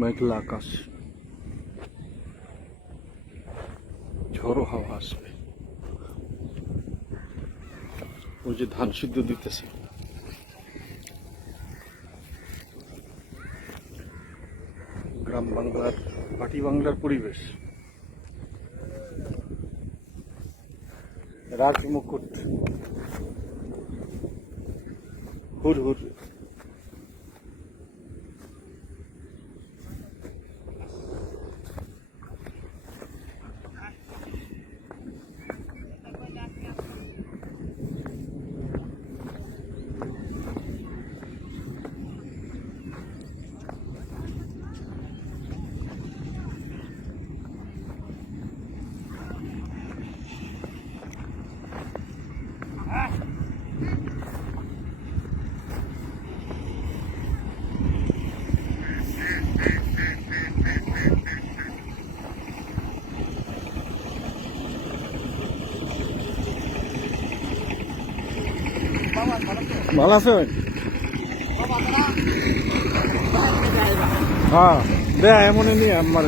মেঘলা আকাশ ঝড়ো হাওয়া আসবে। ওই যে ধান সিদ্ধ দিতেছে। গ্রাম বাংলার মাটি বাংলার পরিবেশ। রাজ মুকুট হুর হুর ভালো আছেন? হ্যাঁ দেখ এমন নিয়ে আমার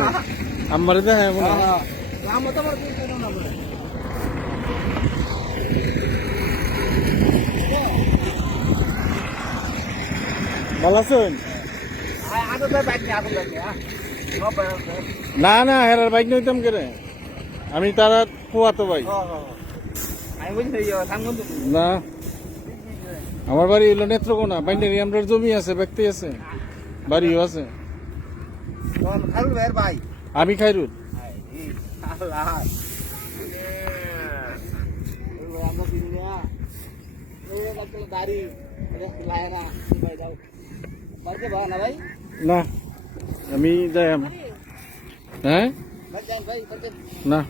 আমার দেখ এমন ভালো আছেন? না না হেরার বাইক নইতাম কেরে আমি তারা পোয়াতো ভাই। না। আমার বাড়ি হলো নেত্রকোনা বাইন্ডারি আমরা জমি আছে ব্যক্তি আছে বাড়িও আছে। ভাই? আমি খাইরুল। ভাই না আমি যাই। হ্যাঁ? না।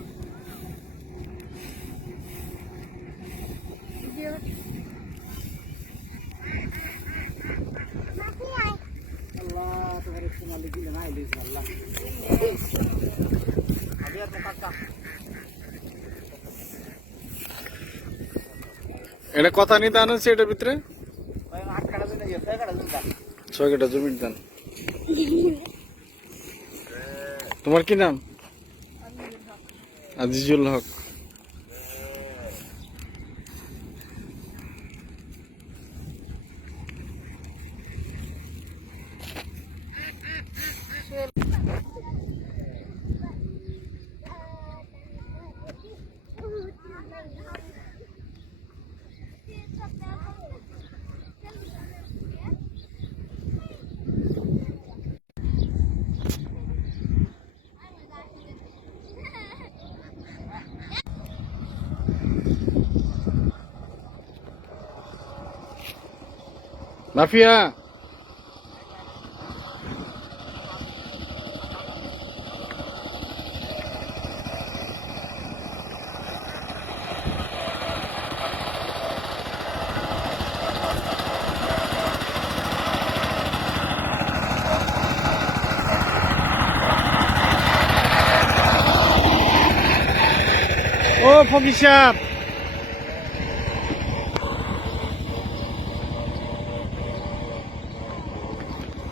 এটা কথা নিয়ে দান আছে এটার ভিতরে? ছয় কাটা জমির দান তোমার কি নাম? আজিজুল হক। মাফিয়া ও ফকির সাহেব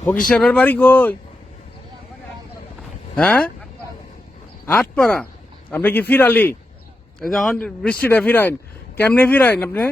ফকির সাহেবের বাড়ি কই? হ্যাঁ? আটপাড়া। আপনি কি ফিরালি? যখন বৃষ্টিটা ফিরাইন। কেমনে ফিরাইন আপনি?